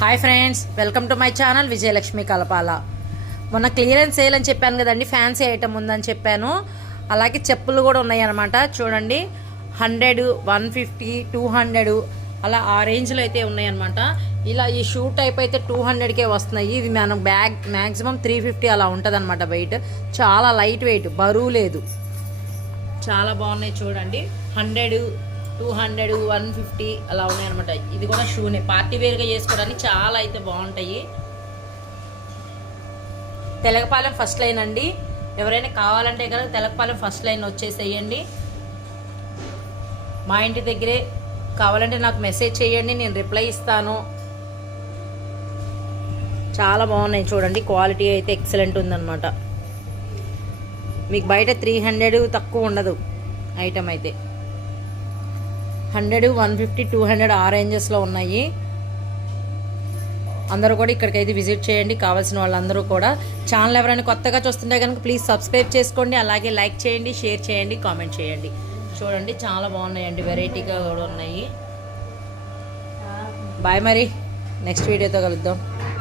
Hi friends, welcome to my channel Vijayalakshmi Kalapala. మొన్న clearance sale అని చెప్పాను కదండి, ఫ్యాన్సీ ఐటమ్ ఉందని చెప్పాను. అలాగే చెప్పులు కూడా ఉన్నాయి అనమాట. చూడండి, 100, 150, 200 అలా ఆ రేంజ్లో అయితే ఉన్నాయన్నమాట. ఇలా ఈ షూ టైప్ అయితే 200కే వస్తున్నాయి. ఇది మనం బ్యాగ్ మ్యాక్సిమం 350 అలా ఉంటుంది అనమాట. వెయిట్ చాలా లైట్ వెయిట్, బరువు లేదు, చాలా బాగున్నాయి. చూడండి, 100, 200, 150 అలా ఉన్నాయి అనమాట. ఇది కూడా షూనే, పార్టీ వేర్గా చేసుకోవడానికి చాలా అయితే బాగుంటాయి. తెలగపాలెం ఫస్ట్ లైన్ అండి. ఎవరైనా కావాలంటే కదా తెలగపాలెం ఫస్ట్ లైన్ వచ్చేసేయండి. మా ఇంటి దగ్గరే. కావాలంటే నాకు మెసేజ్ చేయండి, నేను రిప్లై ఇస్తాను. చాలా బాగున్నాయి చూడండి, క్వాలిటీ అయితే ఎక్సలెంట్ ఉందన్నమాట. మీకు బయట 300 తక్కువ ఉండదు ఐటమ్ అయితే. 100, 150, 200 ఆ రేంజెస్లో ఉన్నాయి. అందరూ కూడా ఇక్కడికైతే విజిట్ చేయండి, కావాల్సిన వాళ్ళందరూ కూడా. ఛానల్ ఎవరైనా కొత్తగా చూస్తుంటే కనుక ప్లీజ్ సబ్స్క్రైబ్ చేసుకోండి. అలాగే లైక్ చేయండి, షేర్ చేయండి, కామెంట్ చేయండి. చూడండి, చాలా బాగున్నాయండి, వెరైటీగా కూడా ఉన్నాయి. బాయ్, మరి నెక్స్ట్ వీడియోతో కలుద్దాం.